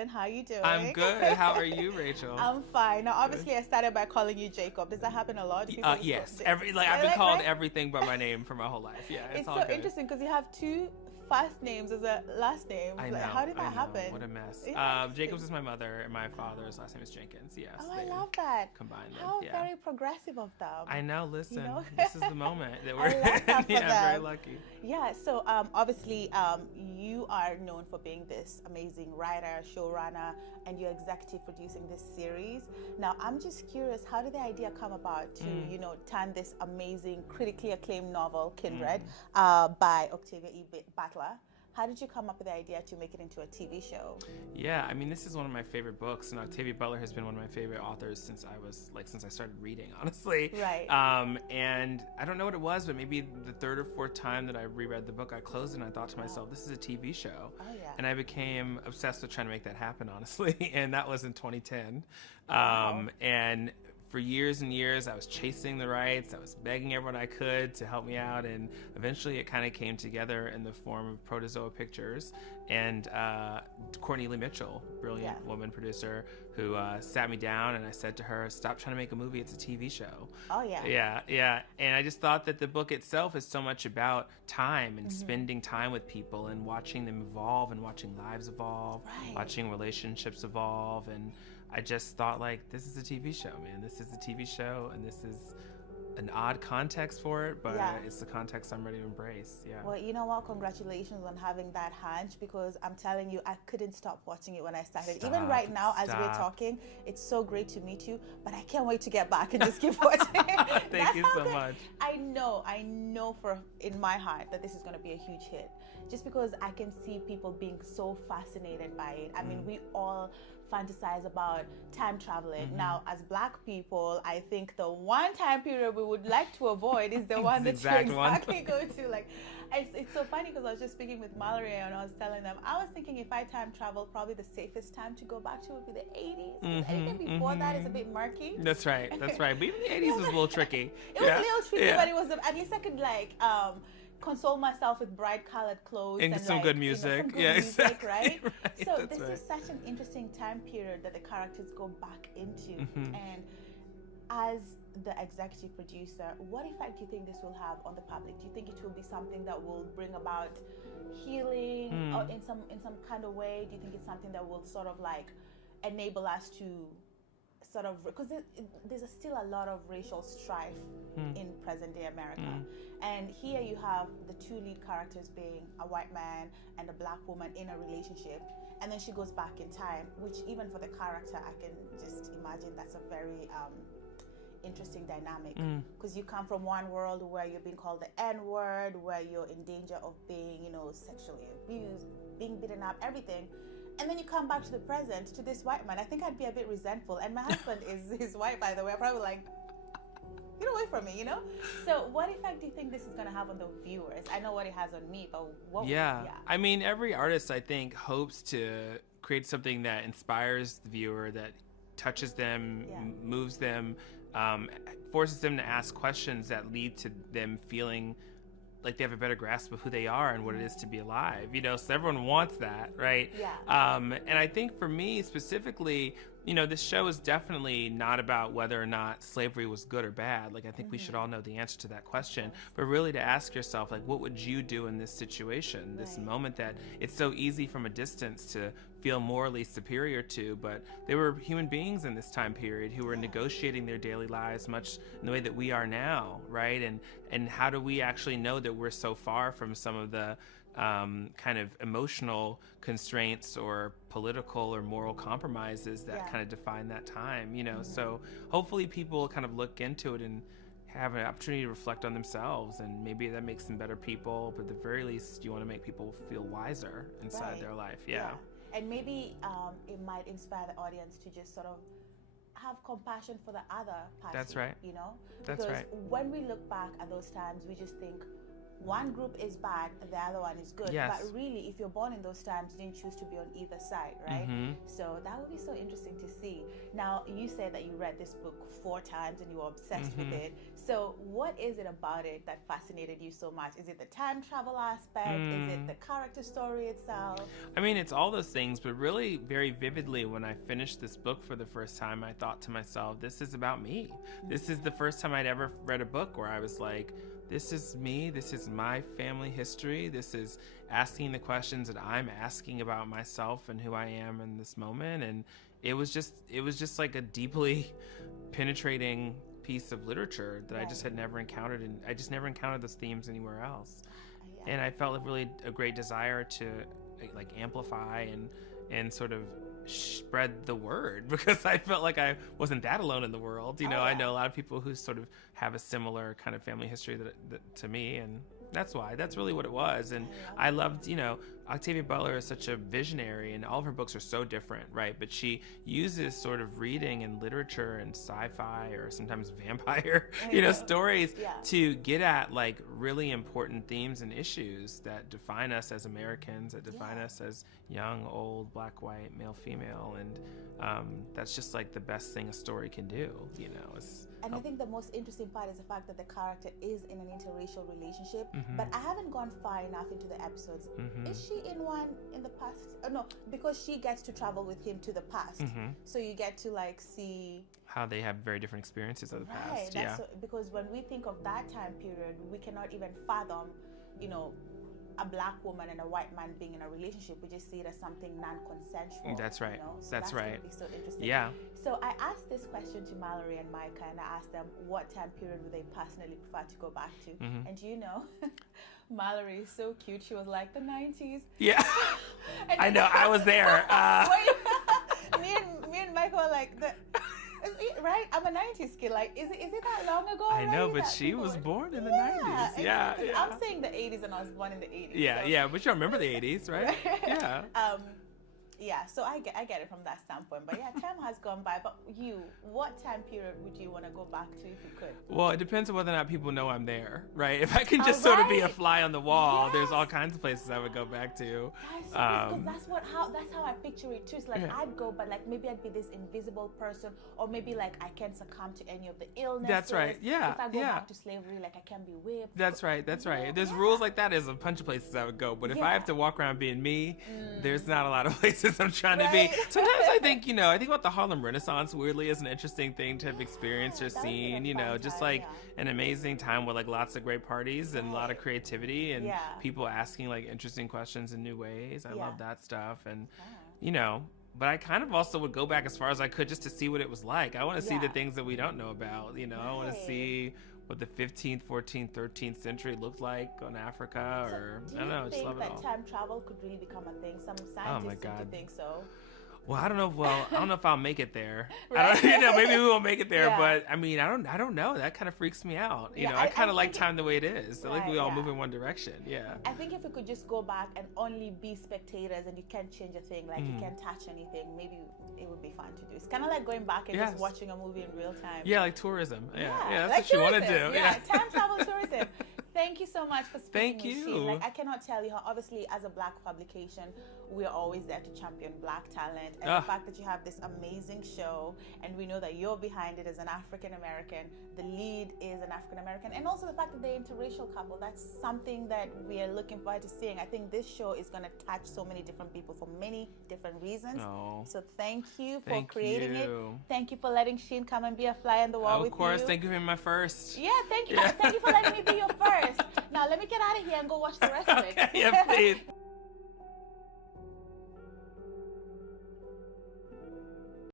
Branden. How you doing? I'm good. How are you, Rachel? I'm fine. Now, obviously, I started by calling you Jacob. Does that happen a lot? Yes. I've been called everything but my name for my whole life. Yeah, it's all so good. interesting because you have two first names as a last name. I know. How did that happen? What a mess. Yeah, Jacobs is my mother, and my father's last name is Jenkins. Yes. Oh, I love that. Combined them. How very progressive of them. I know. Listen, this is the moment that we're I love that for them. very lucky. Yeah. So obviously, you are known for being this amazing writer, showrunner, and you're executive producing this series. Now, I'm just curious, how did the idea come about to turn this amazing, critically acclaimed novel, Kindred, by Octavia E. Butler? How did you come up with the idea to make it into a TV show? Yeah, I mean, this is one of my favorite books, and Octavia Butler has been one of my favorite authors since I started reading, honestly. Right. And I don't know what it was, but maybe the third or fourth time that I reread the book, I closed it and I thought to myself, this is a TV show. Oh, yeah. And I became obsessed with trying to make that happen, honestly. And that was in 2010. Wow. And for years and years, I was chasing the rights. I was begging everyone I could to help me out. And eventually it kind of came together in the form of Protozoa Pictures and Courtney Lee Mitchell, brilliant woman producer, who sat me down, and I said to her, stop trying to make a movie. It's a TV show. Oh, yeah. Yeah. And I just thought that the book itself is so much about time and spending time with people and watching them evolve and watching lives evolve, watching relationships evolve. And I just thought, like, this is a TV show, man. This is a TV show, and this is an odd context for it, but it's the context I'm ready to embrace. Yeah. Well, you know what? Congratulations on having that hunch, because I'm telling you, I couldn't stop watching it when I started. Even right now, as we're talking, it's so great to meet you, but I can't wait to get back and just keep watching. Thank you so much. I know in my heart that this is going to be a huge hit, just because I can see people being so fascinated by it. I mean, we all fantasize about time traveling. Now, as Black people, I think the one time period we would like to avoid is the one that you exactly go to. Like, it's so funny because I was just speaking with Mallory and I was telling them, I was thinking if I time travel, probably the safest time to go back to would be the 80s. Anything before that is a bit murky. That's right. But even the 80s was a little tricky. It was a little tricky, but it was at least I could console myself with bright colored clothes and some good music. Exactly. Right? So this is such an interesting time period that the characters go back into. And as the executive producer, what effect do you think this will have on the public? Do you think it will be something that will bring about healing or in some kind of way? Do you think it's something that will sort of like enable us to sort of, because there's still a lot of racial strife in present day America, and here you have the two lead characters being a white man and a Black woman in a relationship, and then she goes back in time, which even for the character I can just imagine that's a very interesting dynamic, because you come from one world where you're being called the N-word, where you're in danger of being sexually abused, being beaten up, everything. And then you come back to the present, to this white man. I think I'd be a bit resentful. And my husband is white, by the way. I'm probably like, get away from me, So what effect do you think this is going to have on the viewers? I know what it has on me, but what? Yeah. I mean, every artist, I think, hopes to create something that inspires the viewer, that touches them, moves them, forces them to ask questions that lead to them feeling like they have a better grasp of who they are and what it is to be alive, so everyone wants that, right? Yeah. And I think for me specifically, this show is definitely not about whether or not slavery was good or bad. Like, I think we should all know the answer to that question, but really to ask yourself, like, what would you do in this situation, this moment that it's so easy from a distance to feel morally superior to, but there were human beings in this time period who were negotiating their daily lives much in the way that we are now, right? And how do we actually know that we're so far from some of the kind of emotional constraints or political or moral compromises that kind of define that time, So hopefully people kind of look into it and have an opportunity to reflect on themselves, and maybe that makes them better people, but at the very least you want to make people feel wiser inside their life. Yeah. And maybe it might inspire the audience to just sort of have compassion for the other party. That's right. Because when we look back at those times, we just think, one group is bad, the other one is good. Yes. But really, if you're born in those times, you didn't choose to be on either side, right? So that would be so interesting to see. Now, you said that you read this book 4 times and you were obsessed with it. So what is it about it that fascinated you so much? Is it the time travel aspect? Is it the character story itself? I mean, it's all those things, but really very vividly when I finished this book for the first time, I thought to myself, this is about me. This is the first time I'd ever read a book where I was like, this is me, this is my family history, this is asking the questions that I'm asking about myself and who I am in this moment. And it was just like a deeply penetrating piece of literature that I just had never encountered, and I just never encountered those themes anywhere else. And I felt a great desire to like amplify and sort of spread the word, because I felt like I wasn't that alone in the world. I know a lot of people who sort of have a similar kind of family history that to me, and that's really what it was. And I loved, Octavia Butler is such a visionary, and all of her books are so different, right? But she uses sort of reading and literature and sci-fi or sometimes vampire, stories to get at like really important themes and issues that define us as Americans, that define us as young, old, black, white, male, female. And that's just like the best thing a story can do, And I think the most interesting part is the fact that the character is in an interracial relationship, but I haven't gone far enough into the episodes. Is she in one in the past? No, because she gets to travel with him to the past. So you get to like see how they have very different experiences of the past. Right. Because when we think of that time period, we cannot even fathom, a black woman and a white man being in a relationship. We just see it as something non-consensual. That's right. So that's right. Gonna be so interesting. Yeah. So I asked this question to Mallory and Micah, and I asked them what time period would they personally prefer to go back to. And Mallory is so cute. She was like the 90s. Yeah. I know. I was there. Me and Micah were like right? I'm a 90s kid. Like, is it that long ago? I know, but she was born in the 90s. Yeah. I'm saying the 80s, and I was born in the 80s. Yeah, but you remember the 80s, right? Yeah. So I get it from that standpoint. But time has gone by. But what time period would you want to go back to if you could? Well, it depends on whether or not people know I'm there, right? If I can just sort of be a fly on the wall, there's all kinds of places I would go back to. Because that's how I picture it too. It's like I'd go, but like maybe I'd be this invisible person, or maybe like I can't succumb to any of the illnesses. That's right. Yeah. If I go back to slavery, like I can be whipped. That's right. There's rules like that. There's a bunch of places I would go, but if I have to walk around being me, there's not a lot of places I'm trying to be. Sometimes I think about the Harlem Renaissance weirdly as an interesting thing to have experienced or seen, just like an amazing time with like lots of great parties and a lot of creativity and people asking like interesting questions in new ways. I love that stuff. And, but I kind of also would go back as far as I could just to see what it was like. I want to see the things that we don't know about, I want to see what the 15th, 14th, 13th century looked like on Africa, or I don't know, just love it all. Do you think that time travel could really become a thing? Some scientists seem to think so. Well, I don't know if I'll make it there. Right? Maybe we won't make it there, but I mean, I don't know. That kind of freaks me out. I kind of like time the way it is. I like we all move in one direction. Yeah. I think if we could just go back and only be spectators and you can't change a thing, like you can't touch anything, maybe it would be fun to do. It's kind of like going back and just watching a movie in real time. Yeah, like tourism. Yeah, that's like what you want to do. Yeah, time travel tourism. Thank you so much for speaking with me, Sheen. Like, I cannot tell you how, obviously, as a Black publication, we're always there to champion Black talent. And the fact that you have this amazing show, and we know that you're behind it as an African-American, the lead is an African-American, and also the fact that they're an interracial couple, that's something that we are looking forward to seeing. I think this show is going to touch so many different people for many different reasons. So thank you for creating it. Thank you for letting Sheen come and be a fly on the wall with you. Of course, thank you for being my first. Yeah, thank you. Thank you for letting me be your first. Now let me get out of here and go watch the rest of it. Yeah, please.